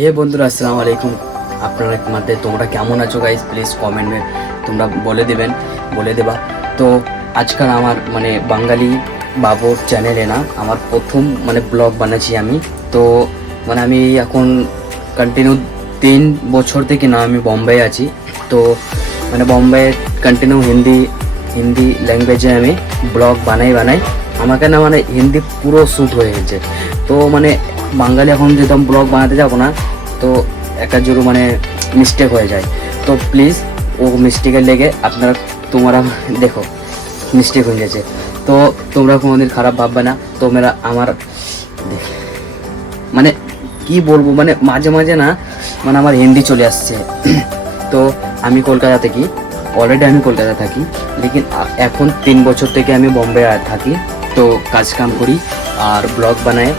হে বন্ধুরা, আসসালামু আলাইকুম। আপনারা মধ্যে তোমরা কেমন আছো গাইস? প্লিজ কমেন্টে তোমরা বলে দেবা। তো আজকাল আমার বাঙালি বাবুর চ্যানেলে না আমার প্রথম ব্লগ বানাচ্ছি আমি। তো আমি এখন কন্টিনিউ 3 বছর থেকে না আমি বোম্বে আছি। তো বোম্বে কন্টিনিউ হিন্দি ল্যাঙ্গুয়েজে আমি ব্লগ বানাই আমাকে না হিন্দি পুরো শ্যুট হয়ে গেছে। তো বাঙালি এখন যদি আমি ব্লগ বানাতে যাবো না তো একটা জোর মিস্টেক হয়ে যায়। তো প্লিজ ও মিস্টেকের লেগে তোমরা দেখো মিস্টেক হয়ে গেছে। তো তোমরা কোনোদিন খারাপ ভাববে না। তোমরা আমার কি বলবো মাঝে মাঝে না আমার হিন্দি চলে আসছে। তো আমি কলকাতা থেকে অলরেডি আমি কলকাতা থাকি, লেকিন এখন 3 বছর থেকে আমি বোম্বে থাকি। তো কাজ কাম করি আর ব্লগ বানাই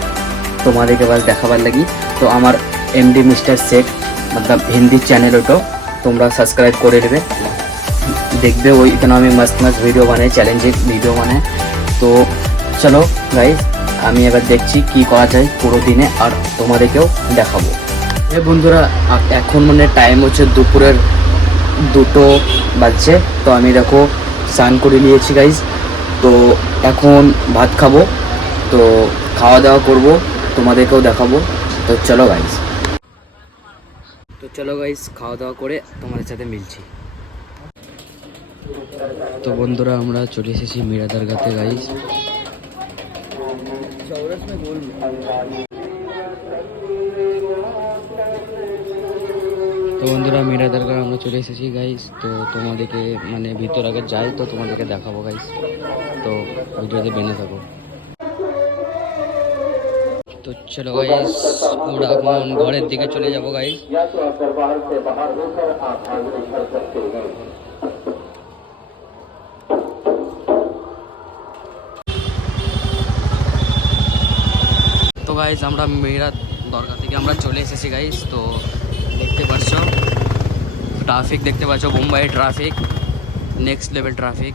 তোমাদেরকে বাস দেখাবার লাগি। তো আমার MD mister Sheikh Hindi channel, ওটা তোমরা সাবস্ক্রাইব করে দেবে, দেখবে। ওইখানে আমি মস্ত ভিডিও বানাই, চ্যালেঞ্জিং ভিডিও বানাই। তো চলো গাইস, আমি এবার দেখছি কি করা যায় পুরো দিনে আর তোমাদেরকেও দেখাবো। এই বন্ধুরা, এখন টাইম হচ্ছে দুপুরের 2টো বাজছে। তো আমি দেখো স্নান করে নিয়েছি গাইস। তো এখন ভাত খাবো, তো খাওয়া দাওয়া করবো, তোমাদেরকেও দেখাবো। তো চলো গাইস খাওয়া দাওয়া করে তোমাদের সাথে মিলছি। তো বন্ধুরা, আমরা চলে এসেছি মীরা দরগাতে গাইস। তো বন্ধুরা, মীরা দরগা আমরা চলে এসেছি গাইস। তো তোমাদেরকে ভিতর আগে যাই তো তোমাদেরকে দেখাবো গাইস। তো ভিডিওতে বেনে থাকো। তো চলো গাইস, আমরা এখন ঘরের দিকে চলে যাবো গাইস। তো গাইস, আমরা মীরা দরগা থেকে আমরা চলে এসেছি গাইস। তো দেখতে পাচ্ছ ট্রাফিক, দেখতে পাচ্ছ Mumbai traffic, next level traffic.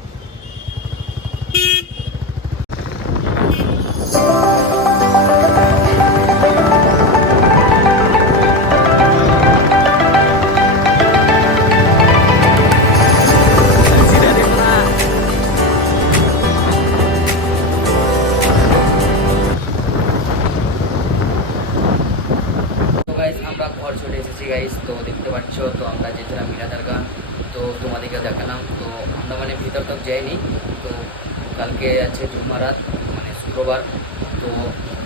আমরা ঘর চলে এসেছি গাইস। তো দেখতে পাচ্ছ, তো আমরা যেছিলাম মীরা দরগা, তো তোমাদেরকে দেখালাম। তো আমরা ভিতর তক যাইনি। তো কালকে আছে জুমারাত, শুক্রবার। তো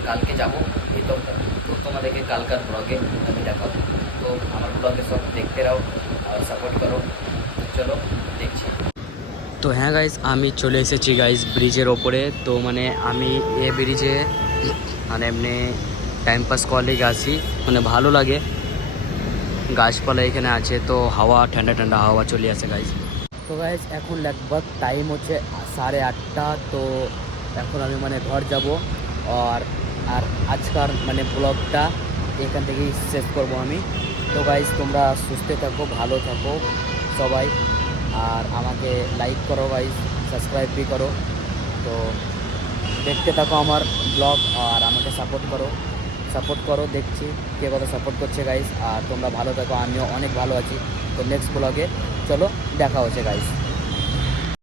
কালকে যাবো ভিতর তক। তো তোমাদেরকে কালকার ব্লগে আমি দেখাবো। তো আমার ব্লগে সব দেখতে রাও আর সাপোর্ট করো। তো চলো দেখছি। তো হ্যাঁ গাইস, আমি চলে এসেছি গাইস ব্রিজের ওপরে। তো আমি এ ব্রিজে এমনি টাইম পাস করলে আসি, ভালো লাগে। গাছপালা এখানে আছে, তো হাওয়া ঠান্ডা ঠান্ডা হাওয়া চলে আসে গাইস। তো গাইস, এখন लगभग টাইম হচ্ছে 8:30। তো এখন আমি ঘর যাব আর আর আজকার ব্লগটা এখান থেকেই শেষ করব আমি। তো গাইস, তোমরা সুস্থ থাকো, ভালো থাকো সবাই, আর আমাকে লাইক করো গাইস, সাবস্ক্রাইব भी করো। তো দেখতে থাকো আমার ব্লগ আর আমাকে সাপোর্ট করো। দেখছি কে কত সাপোর্ট করছে গাইস। আর তোমরা ভালো থাকো, আমিও অনেক ভালো আছি। তো নেক্সট ব্লগে চলো দেখা হচ্ছে গাইস।